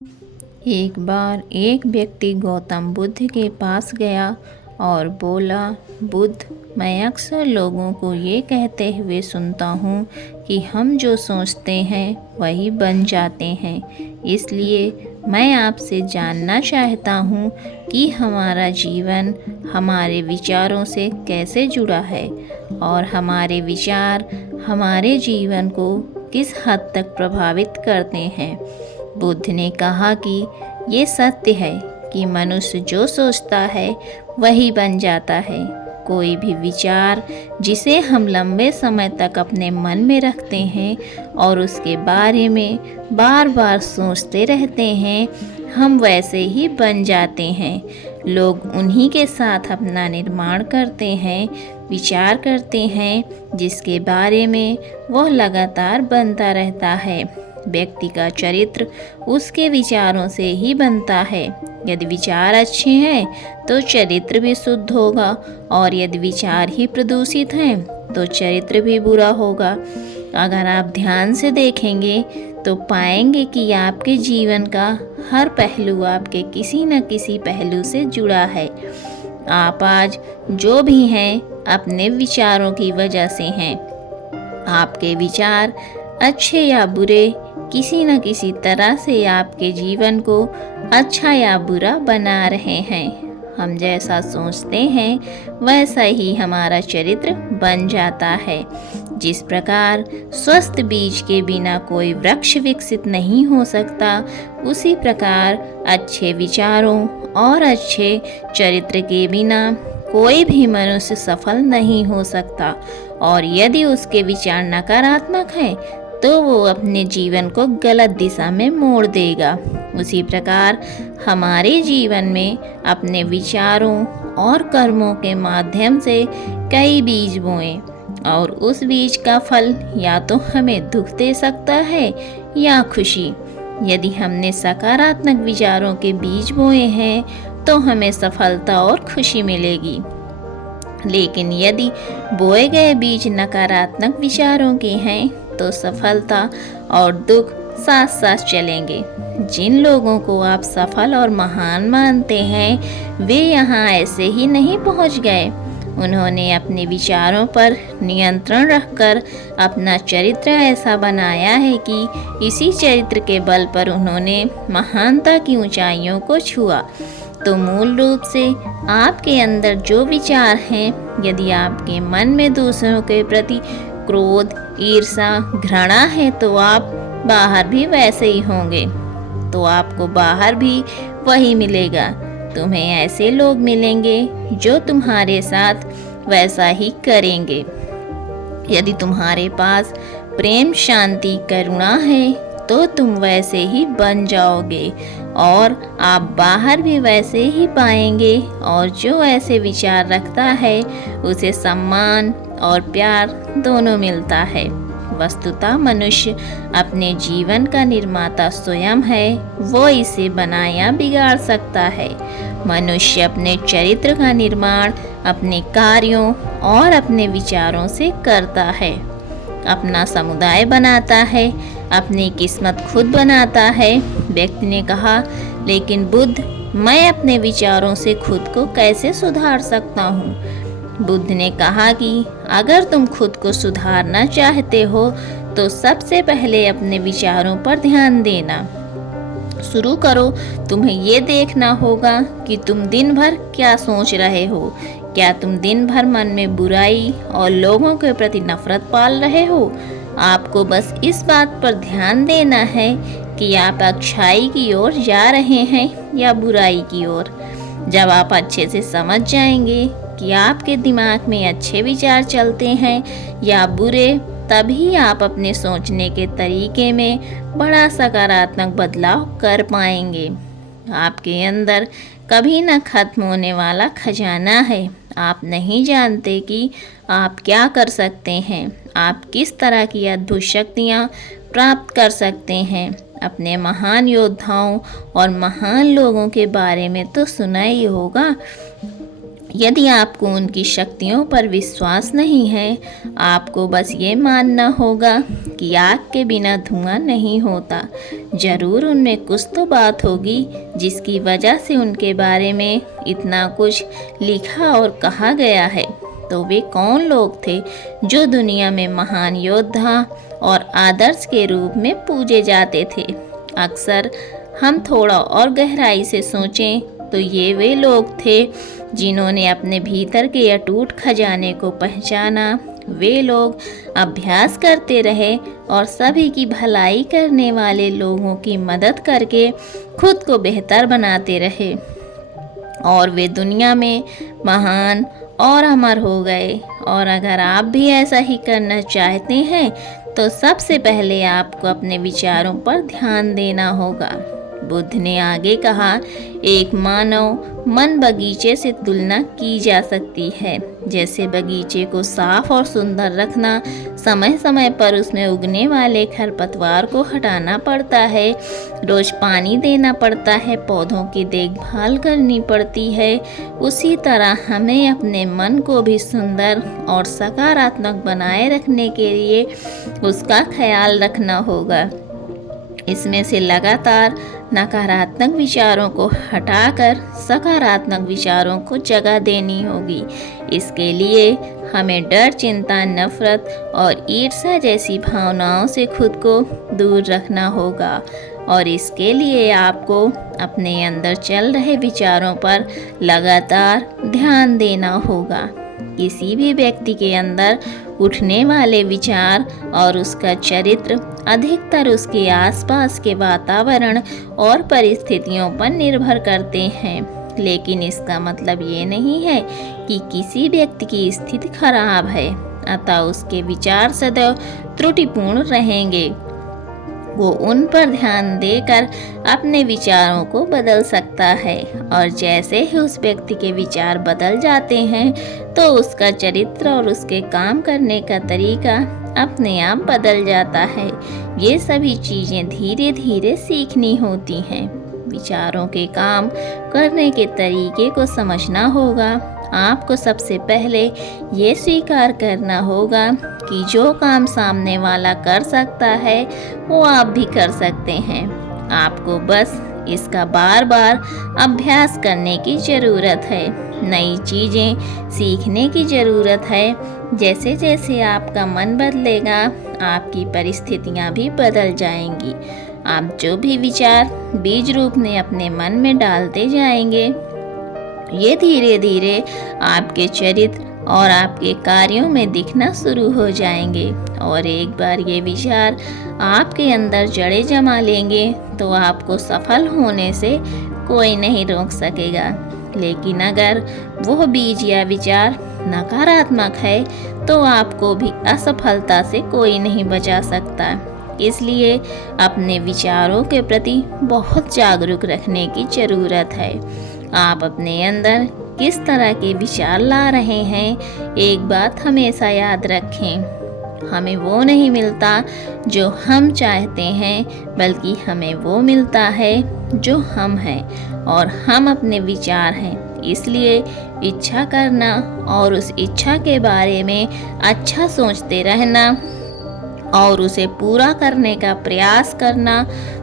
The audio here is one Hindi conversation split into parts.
एक बार एक व्यक्ति गौतम बुद्ध के पास गया और बोला, बुद्ध, मैं अक्सर लोगों को ये कहते हुए सुनता हूँ कि हम जो सोचते हैं वही बन जाते हैं। इसलिए मैं आपसे जानना चाहता हूँ कि हमारा जीवन हमारे विचारों से कैसे जुड़ा है और हमारे विचार हमारे जीवन को किस हद तक प्रभावित करते हैं। बुद्ध ने कहा कि ये सत्य है कि मनुष्य जो सोचता है वही बन जाता है। कोई भी विचार जिसे हम लंबे समय तक अपने मन में रखते हैं और उसके बारे में बार बार सोचते रहते हैं, हम वैसे ही बन जाते हैं। लोग उन्हीं के साथ अपना निर्माण करते हैं, विचार करते हैं, जिसके बारे में वह लगातार बनता रहता है। व्यक्ति का चरित्र उसके विचारों से ही बनता है। यदि विचार अच्छे हैं तो चरित्र भी शुद्ध होगा, और यदि विचार ही प्रदूषित हैं तो चरित्र भी बुरा होगा। अगर आप ध्यान से देखेंगे तो पाएंगे कि आपके जीवन का हर पहलू आपके किसी न किसी पहलू से जुड़ा है। आप आज जो भी हैं अपने विचारों की वजह से हैं। आपके विचार अच्छे या बुरे किसी न किसी तरह से आपके जीवन को अच्छा या बुरा बना रहे हैं। हम जैसा सोचते हैं वैसा ही हमारा चरित्र बन जाता है। जिस प्रकार स्वस्थ बीज के बिना कोई वृक्ष विकसित नहीं हो सकता, उसी प्रकार अच्छे विचारों और अच्छे चरित्र के बिना कोई भी मनुष्य सफल नहीं हो सकता। और यदि उसके विचार नकारात्मक हैं तो वो अपने जीवन को गलत दिशा में मोड़ देगा। उसी प्रकार हमारे जीवन में अपने विचारों और कर्मों के माध्यम से कई बीज बोएं, और उस बीज का फल या तो हमें दुख दे सकता है या खुशी। यदि हमने सकारात्मक विचारों के बीज बोए हैं तो हमें सफलता और खुशी मिलेगी। लेकिन यदि बोए गए बीज नकारात्मक विचारों के हैं तो सफलता और दुख साथ साथ चलेंगे। जिन लोगों को आप सफल और महान मानते हैं वे यहाँ ऐसे ही नहीं पहुँच गए। उन्होंने अपने विचारों पर नियंत्रण रखकर अपना चरित्र ऐसा बनाया है कि इसी चरित्र के बल पर उन्होंने महानता की ऊंचाइयों को छुआ। तो मूल रूप से आपके अंदर जो विचार हैं, यदि आपके मन में दूसरों के प्रति क्रोध, ईर्ष्या, घृणा है तो आप बाहर भी वैसे ही होंगे। तो आपको बाहर भी वही मिलेगा। तुम्हें ऐसे लोग मिलेंगे जो तुम्हारे साथ वैसा ही करेंगे। यदि तुम्हारे पास प्रेम, शांति, करुणा है तो तुम वैसे ही बन जाओगे और आप बाहर भी वैसे ही पाएंगे। और जो ऐसे विचार रखता है उसे सम्मान और प्यार दोनों मिलता है। वस्तुतः मनुष्य अपने जीवन का निर्माता स्वयं है, वो इसे बनाया बिगाड़ सकता है। मनुष्य अपने चरित्र का निर्माण अपने कार्यों और अपने विचारों से करता है। अपना समुदाय बनाता है, अपनी किस्मत खुद बनाता है। व्यक्ति ने कहा, लेकिन बुद्ध, मैं अपने विचारों से खुद को कैसे सुधार सकता हूँ? बुद्ध ने कहा कि अगर तुम खुद को सुधारना चाहते हो तो सबसे पहले अपने विचारों पर ध्यान देना शुरू करो। तुम्हें ये देखना होगा कि तुम दिन भर क्या सोच रहे हो। क्या तुम दिन भर मन में बुराई और लोगों के प्रति नफरत पाल रहे हो? आपको बस इस बात पर ध्यान देना है कि आप अच्छाई की ओर जा रहे हैं या बुराई की ओर। जब आप अच्छे से समझ जाएंगे कि आपके दिमाग में अच्छे विचार चलते हैं या बुरे, तभी आप अपने सोचने के तरीके में बड़ा सकारात्मक बदलाव कर पाएंगे। आपके अंदर कभी न खत्म होने वाला खजाना है। आप नहीं जानते कि आप क्या कर सकते हैं, आप किस तरह की अद्भुत शक्तियाँ प्राप्त कर सकते हैं। अपने महान योद्धाओं और महान लोगों के बारे में तो सुना ही होगा। यदि आपको उनकी शक्तियों पर विश्वास नहीं है, आपको बस ये मानना होगा कि आग के बिना धुआं नहीं होता। ज़रूर उनमें कुछ तो बात होगी जिसकी वजह से उनके बारे में इतना कुछ लिखा और कहा गया है। तो वे कौन लोग थे जो दुनिया में महान योद्धा और आदर्श के रूप में पूजे जाते थे? अक्सर हम थोड़ा और गहराई से सोचें तो ये वे लोग थे जिन्होंने अपने भीतर के अटूट खजाने को पहचाना। वे लोग अभ्यास करते रहे और सभी की भलाई करने वाले लोगों की मदद करके खुद को बेहतर बनाते रहे और वे दुनिया में महान और अमर हो गए। और अगर आप भी ऐसा ही करना चाहते हैं तो सबसे पहले आपको अपने विचारों पर ध्यान देना होगा। बुद्ध ने आगे कहा, एक मानव मन बगीचे से तुलना की जा सकती है। जैसे बगीचे को साफ और सुंदर रखना, समय समय पर उसमें उगने वाले खरपतवार को हटाना पड़ता है, रोज पानी देना पड़ता है, पौधों की देखभाल करनी पड़ती है, उसी तरह हमें अपने मन को भी सुंदर और सकारात्मक बनाए रखने के लिए उसका ख्याल रखना होगा। इसमें से लगातार नकारात्मक विचारों को हटाकर सकारात्मक विचारों को जगह देनी होगी। इसके लिए हमें डर, चिंता, नफरत और ईर्ष्या जैसी भावनाओं से खुद को दूर रखना होगा और इसके लिए आपको अपने अंदर चल रहे विचारों पर लगातार ध्यान देना होगा। किसी भी व्यक्ति के अंदर उठने वाले विचार और उसका चरित्र अधिकतर उसके आसपास के वातावरण और परिस्थितियों पर निर्भर करते हैं। लेकिन इसका मतलब ये नहीं है कि किसी व्यक्ति की स्थिति खराब है, अतः उसके विचार सदैव त्रुटिपूर्ण रहेंगे। वो उन पर ध्यान देकर अपने विचारों को बदल सकता है और जैसे ही उस व्यक्ति के विचार बदल जाते हैं तो उसका चरित्र और उसके काम करने का तरीका अपने आप बदल जाता है। ये सभी चीज़ें धीरे धीरे सीखनी होती हैं। विचारों के काम करने के तरीके को समझना होगा। आपको सबसे पहले ये स्वीकार करना होगा कि जो काम सामने वाला कर सकता है वो आप भी कर सकते हैं। आपको बस इसका बार बार अभ्यास करने की ज़रूरत है। नई चीज़ें सीखने की ज़रूरत है। जैसे जैसे आपका मन बदलेगा, आपकी परिस्थितियाँ भी बदल जाएंगी। आप जो भी विचार बीज रूप में अपने मन में डालते जाएंगे, ये धीरे धीरे आपके चरित्र और आपके कार्यों में दिखना शुरू हो जाएंगे और एक बार ये विचार आपके अंदर जड़ें जमा लेंगे तो आपको सफल होने से कोई नहीं रोक सकेगा। लेकिन अगर वो बीज या विचार नकारात्मक है तो आपको भी असफलता से कोई नहीं बचा सकता। इसलिए अपने विचारों के प्रति बहुत जागरूक रहने की ज़रूरत है। आप अपने अंदर किस तरह के विचार ला रहे हैं, एक बात हमेशा याद रखें, हमें वो नहीं मिलता जो हम चाहते हैं, बल्कि हमें वो मिलता है जो हम हैं और हम अपने विचार हैं। इसलिए इच्छा करना और उस इच्छा के बारे में अच्छा सोचते रहना और उसे पूरा करने का प्रयास करना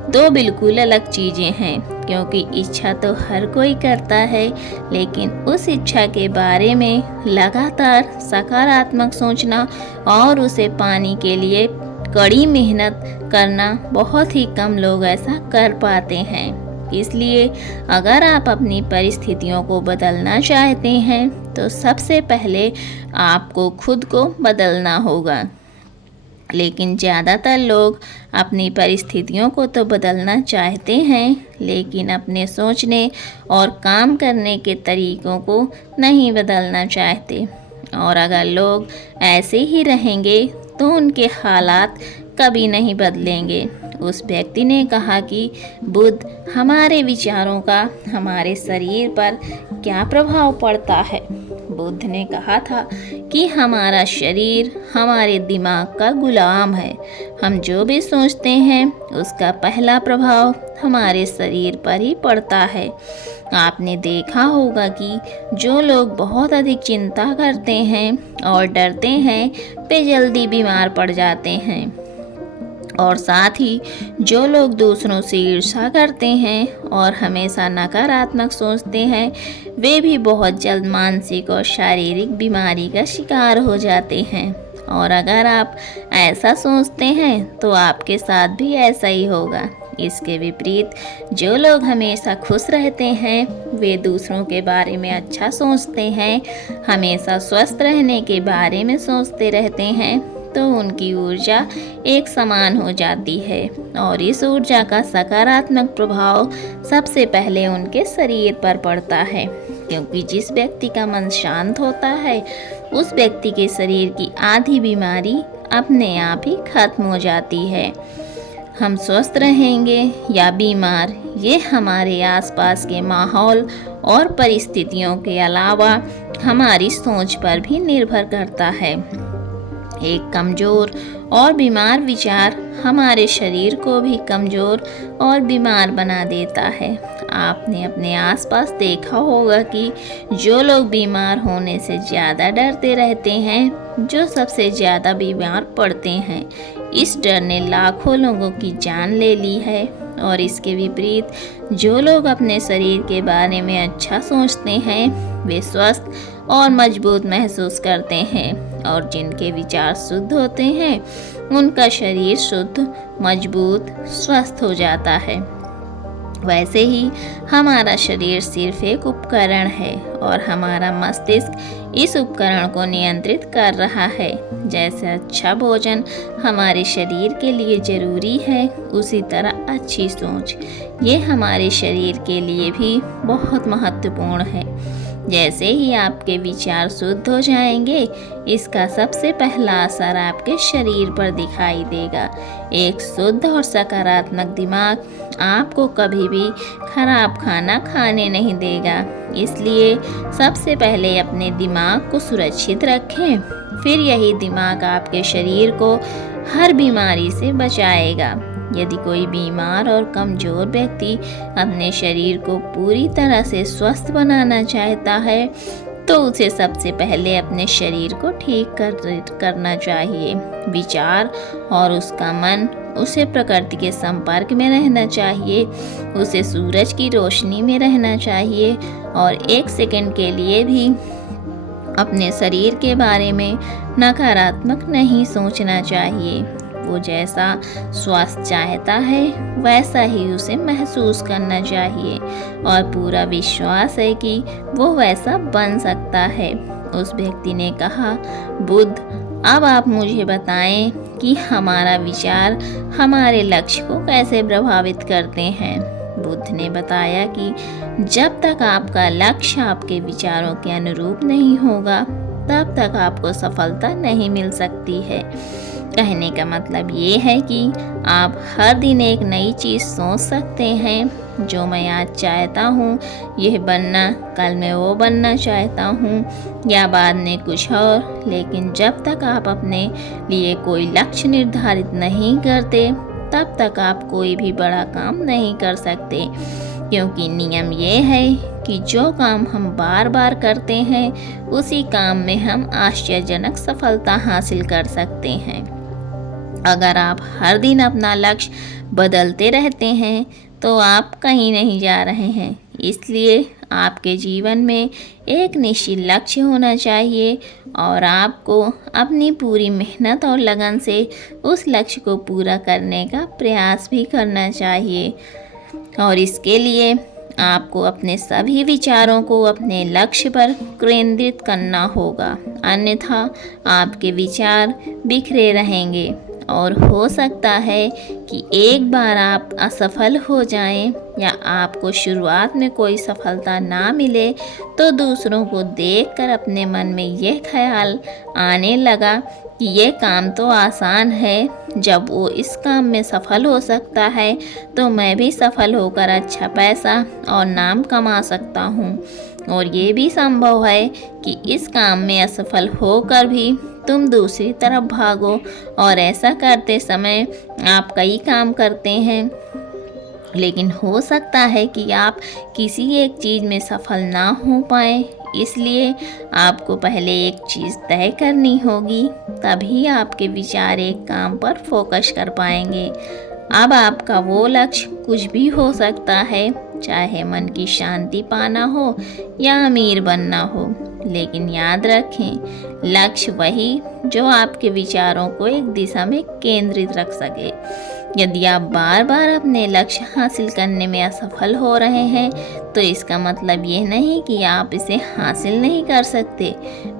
दो बिल्कुल अलग चीज़ें हैं। क्योंकि इच्छा तो हर कोई करता है, लेकिन उस इच्छा के बारे में लगातार सकारात्मक सोचना और उसे पाने के लिए कड़ी मेहनत करना बहुत ही कम लोग ऐसा कर पाते हैं। इसलिए अगर आप अपनी परिस्थितियों को बदलना चाहते हैं तो सबसे पहले आपको खुद को बदलना होगा। लेकिन ज़्यादातर लोग अपनी परिस्थितियों को तो बदलना चाहते हैं, लेकिन अपने सोचने और काम करने के तरीकों को नहीं बदलना चाहते। और अगर लोग ऐसे ही रहेंगे तो उनके हालात कभी नहीं बदलेंगे। उस व्यक्ति ने कहा कि बुद्ध, हमारे विचारों का हमारे शरीर पर क्या प्रभाव पड़ता है? बुद्ध ने कहा था कि हमारा शरीर हमारे दिमाग का गुलाम है। हम जो भी सोचते हैं उसका पहला प्रभाव हमारे शरीर पर ही पड़ता है आपने देखा होगा कि जो लोग बहुत अधिक चिंता करते हैं और डरते हैं वे जल्दी बीमार पड़ जाते हैं, और साथ ही जो लोग दूसरों से ईर्ष्या करते हैं और हमेशा नकारात्मक सोचते हैं वे भी बहुत जल्द मानसिक और शारीरिक बीमारी का शिकार हो जाते हैं। और अगर आप ऐसा सोचते हैं तो आपके साथ भी ऐसा ही होगा। इसके विपरीत जो लोग हमेशा खुश रहते हैं वे दूसरों के बारे में अच्छा सोचते हैं, हमेशा स्वस्थ रहने के बारे में सोचते रहते हैं, तो उनकी ऊर्जा एक समान हो जाती है और इस ऊर्जा का सकारात्मक प्रभाव सबसे पहले उनके शरीर पर पड़ता है, क्योंकि जिस व्यक्ति का मन शांत होता है उस व्यक्ति के शरीर की आधी बीमारी अपने आप ही खत्म हो जाती है। हम स्वस्थ रहेंगे या बीमार, ये हमारे आसपास के माहौल और परिस्थितियों के अलावा हमारी सोच पर भी निर्भर करता है। एक कमज़ोर और बीमार विचार हमारे शरीर को भी कमज़ोर और बीमार बना देता है। आपने अपने आसपास देखा होगा कि जो लोग बीमार होने से ज़्यादा डरते रहते हैं, जो सबसे ज़्यादा बीमार पड़ते हैं, इस डर ने लाखों लोगों की जान ले ली है। और इसके विपरीत जो लोग अपने शरीर के बारे में अच्छा सोचते हैं वे स्वस्थ और मजबूत महसूस करते हैं, और जिनके विचार शुद्ध होते हैं उनका शरीर शुद्ध, मजबूत, स्वस्थ हो जाता है। वैसे ही हमारा शरीर सिर्फ एक उपकरण है और हमारा मस्तिष्क इस उपकरण को नियंत्रित कर रहा है। जैसे अच्छा भोजन हमारे शरीर के लिए ज़रूरी है, उसी तरह अच्छी सोच ये हमारे शरीर के लिए भी बहुत महत्वपूर्ण है। जैसे ही आपके विचार शुद्ध हो जाएंगे, इसका सबसे पहला असर आपके शरीर पर दिखाई देगा। एक शुद्ध और सकारात्मक दिमाग आपको कभी भी खराब खाना खाने नहीं देगा। इसलिए सबसे पहले अपने दिमाग को सुरक्षित रखें, फिर यही दिमाग आपके शरीर को हर बीमारी से बचाएगा। यदि कोई बीमार और कमज़ोर व्यक्ति अपने शरीर को पूरी तरह से स्वस्थ बनाना चाहता है तो उसे सबसे पहले अपने शरीर को ठीक करना चाहिए। विचार और उसका मन उसे प्रकृति के संपर्क में रहना चाहिए, उसे सूरज की रोशनी में रहना चाहिए और एक सेकंड के लिए भी अपने शरीर के बारे में नकारात्मक नहीं सोचना चाहिए। वो जैसा स्वास्थ्य चाहता है वैसा ही उसे महसूस करना चाहिए और पूरा विश्वास है कि वो वैसा बन सकता है। उस व्यक्ति ने कहा, बुद्ध, अब आप मुझे बताएं कि हमारा विचार हमारे लक्ष्य को कैसे प्रभावित करते हैं। बुद्ध ने बताया कि जब तक आपका लक्ष्य आपके विचारों के अनुरूप नहीं होगा तब तक आपको सफलता नहीं मिल सकती है। कहने का मतलब ये है कि आप हर दिन एक नई चीज़ सोच सकते हैं। जो मैं आज चाहता हूँ यह बनना, कल मैं वो बनना चाहता हूँ या बाद में कुछ और। लेकिन जब तक आप अपने लिए कोई लक्ष्य निर्धारित नहीं करते तब तक आप कोई भी बड़ा काम नहीं कर सकते, क्योंकि नियम ये है कि जो काम हम बार बार करते हैं उसी काम में हम आश्चर्यजनक सफलता हासिल कर सकते हैं। अगर आप हर दिन अपना लक्ष्य बदलते रहते हैं तो आप कहीं नहीं जा रहे हैं। इसलिए आपके जीवन में एक निश्चित लक्ष्य होना चाहिए और आपको अपनी पूरी मेहनत और लगन से उस लक्ष्य को पूरा करने का प्रयास भी करना चाहिए। और इसके लिए आपको अपने सभी विचारों को अपने लक्ष्य पर केंद्रित करना होगा, अन्यथा आपके विचार बिखरे रहेंगे और हो सकता है कि एक बार आप असफल हो जाएं या आपको शुरुआत में कोई सफलता ना मिले तो दूसरों को देखकर अपने मन में यह ख्याल आने लगा कि यह काम तो आसान है, जब वो इस काम में सफल हो सकता है तो मैं भी सफल होकर अच्छा पैसा और नाम कमा सकता हूँ। और ये भी संभव है कि इस काम में असफल होकर भी तुम दूसरी तरफ भागो और ऐसा करते समय आप कई काम करते हैं लेकिन हो सकता है कि आप किसी एक चीज़ में सफल ना हो पाए, इसलिए आपको पहले एक चीज़ तय करनी होगी, तभी आपके विचार एक काम पर फोकस कर पाएंगे। अब आपका वो लक्ष्य कुछ भी हो सकता है, चाहे मन की शांति पाना हो या अमीर बनना हो, लेकिन याद रखें, लक्ष्य वही जो आपके विचारों को एक दिशा में केंद्रित रख सके। यदि आप बार बार अपने लक्ष्य हासिल करने में असफल हो रहे हैं, तो इसका मतलब ये नहीं कि आप इसे हासिल नहीं कर सकते,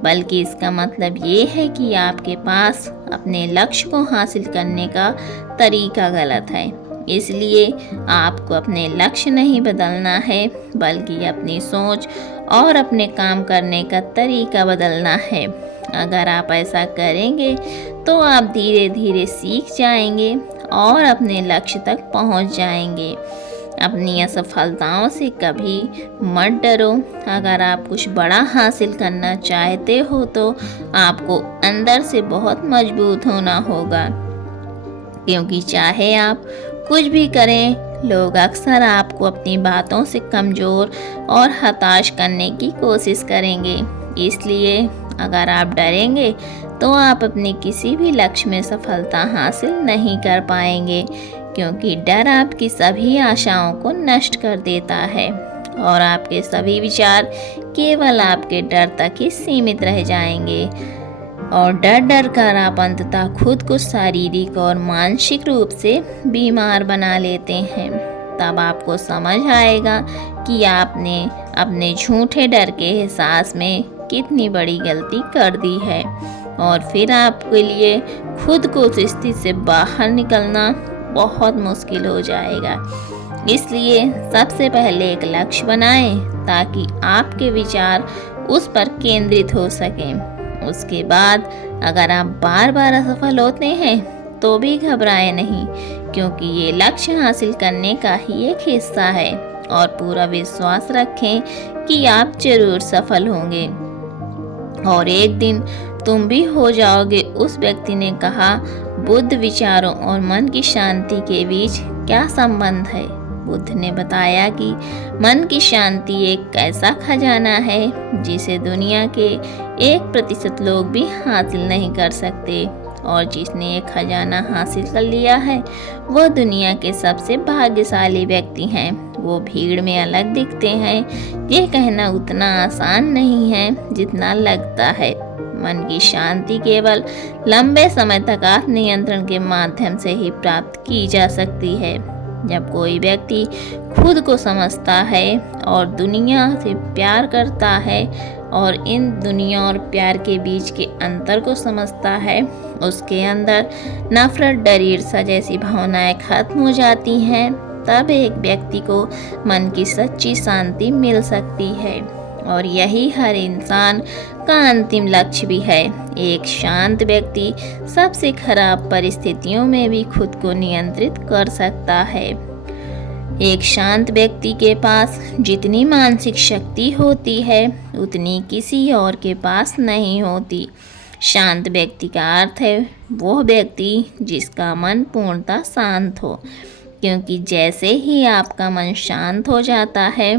बल्कि इसका मतलब ये है कि आपके पास अपने लक्ष्य को हासिल करने का तरीका गलत है। इसलिए आपको अपने लक्ष्य नहीं बदलना है, बल्कि अपनी सोच और अपने काम करने का तरीका बदलना है। अगर आप ऐसा करेंगे तो आप धीरे धीरे सीख जाएंगे और अपने लक्ष्य तक पहुंच जाएंगे। अपनी असफलताओं से कभी मत डरो। अगर आप कुछ बड़ा हासिल करना चाहते हो तो आपको अंदर से बहुत मजबूत होना होगा, क्योंकि चाहे आप कुछ भी करें, लोग अक्सर आपको अपनी बातों से कमज़ोर और हताश करने की कोशिश करेंगे। इसलिए अगर आप डरेंगे तो आप अपने किसी भी लक्ष्य में सफलता हासिल नहीं कर पाएंगे, क्योंकि डर आपकी सभी आशाओं को नष्ट कर देता है और आपके सभी विचार केवल आपके डर तक ही सीमित रह जाएंगे। और डर डर कर आप अंततः खुद को शारीरिक और मानसिक रूप से बीमार बना लेते हैं। तब आपको समझ आएगा कि आपने अपने झूठे डर के एहसास में कितनी बड़ी गलती कर दी है, और फिर आपके लिए खुद को उस स्थिति से बाहर निकलना बहुत मुश्किल हो जाएगा। इसलिए सबसे पहले एक लक्ष्य बनाएं, ताकि आपके विचार उस पर केंद्रित हो सकें। उसके बाद अगर आप बार बार असफल होते हैं तो भी घबराएं नहीं, क्योंकि ये लक्ष्य हासिल करने का ही एक हिस्सा है, और पूरा विश्वास रखें कि आप जरूर सफल होंगे और एक दिन तुम भी हो जाओगे। उस व्यक्ति ने कहा, बुद्ध विचारों और मन की शांति के बीच क्या संबंध है? बुद्ध ने बताया कि मन की शांति एक ऐसा खजाना है जिसे दुनिया के 1% लोग भी हासिल नहीं कर सकते, और जिसने ये खजाना हासिल कर लिया है वह दुनिया के सबसे भाग्यशाली व्यक्ति हैं। वो भीड़ में अलग दिखते हैं, ये कहना उतना आसान नहीं है जितना लगता है। मन की शांति केवल लंबे समय तक आत्म नियंत्रण के माध्यम से ही प्राप्त की जा सकती है। जब कोई व्यक्ति खुद को समझता है और दुनिया से प्यार करता है और इन दुनिया और प्यार के बीच के अंतर को समझता है, उसके अंदर नफरत, डर, ईर्ष्या जैसी भावनाएं खत्म हो जाती हैं, तब एक व्यक्ति को मन की सच्ची शांति मिल सकती है। और यही हर इंसान का अंतिम लक्ष्य भी है। एक शांत व्यक्ति सबसे खराब परिस्थितियों में भी खुद को नियंत्रित कर सकता है। एक शांत व्यक्ति के पास जितनी मानसिक शक्ति होती है, उतनी किसी और के पास नहीं होती। शांत व्यक्ति का अर्थ है वो व्यक्ति जिसका मन पूर्णतः शांत हो, क्योंकि जैसे ही आपका मन शांत हो जाता है,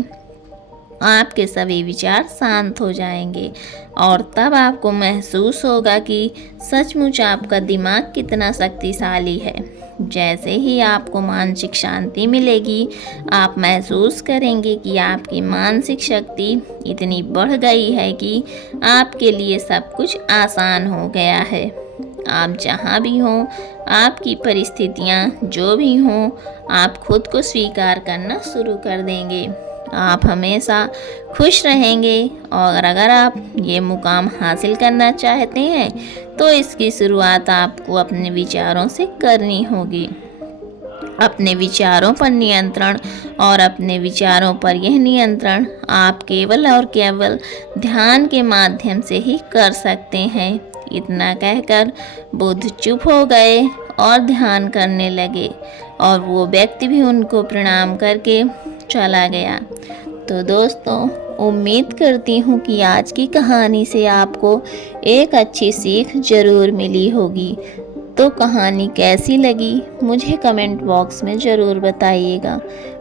आपके सभी विचार शांत हो जाएंगे, और तब आपको महसूस होगा कि सचमुच आपका दिमाग कितना शक्तिशाली है। जैसे ही आपको मानसिक शांति मिलेगी, आप महसूस करेंगे कि आपकी मानसिक शक्ति इतनी बढ़ गई है कि आपके लिए सब कुछ आसान हो गया है। आप जहाँ भी हों, आपकी परिस्थितियाँ जो भी हों, आप खुद को स्वीकार करना शुरू कर देंगे। आप हमेशा खुश रहेंगे, और अगर आप ये मुकाम हासिल करना चाहते हैं तो इसकी शुरुआत आपको अपने विचारों से करनी होगी। अपने विचारों पर नियंत्रण, और अपने विचारों पर यह नियंत्रण आप केवल और केवल ध्यान के माध्यम से ही कर सकते हैं। इतना कहकर बुद्ध चुप हो गए और ध्यान करने लगे, और वो व्यक्ति भी उनको प्रणाम करके चला गया। तो दोस्तों, उम्मीद करती हूँ कि आज की कहानी से आपको एक अच्छी सीख ज़रूर मिली होगी। तो कहानी कैसी लगी मुझे कमेंट बॉक्स में ज़रूर बताइएगा।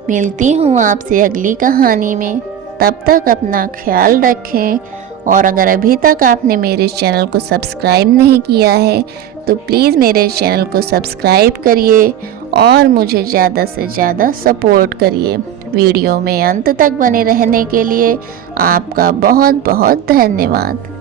मिलती हूँ आपसे अगली कहानी में, तब तक अपना ख्याल रखें। और अगर अभी तक आपने मेरे चैनल को सब्सक्राइब नहीं किया है तो प्लीज़ मेरे चैनल को सब्सक्राइब करिए और मुझे ज़्यादा से ज़्यादा सपोर्ट करिए। वीडियो में अंत तक बने रहने के लिए आपका बहुत बहुत धन्यवाद।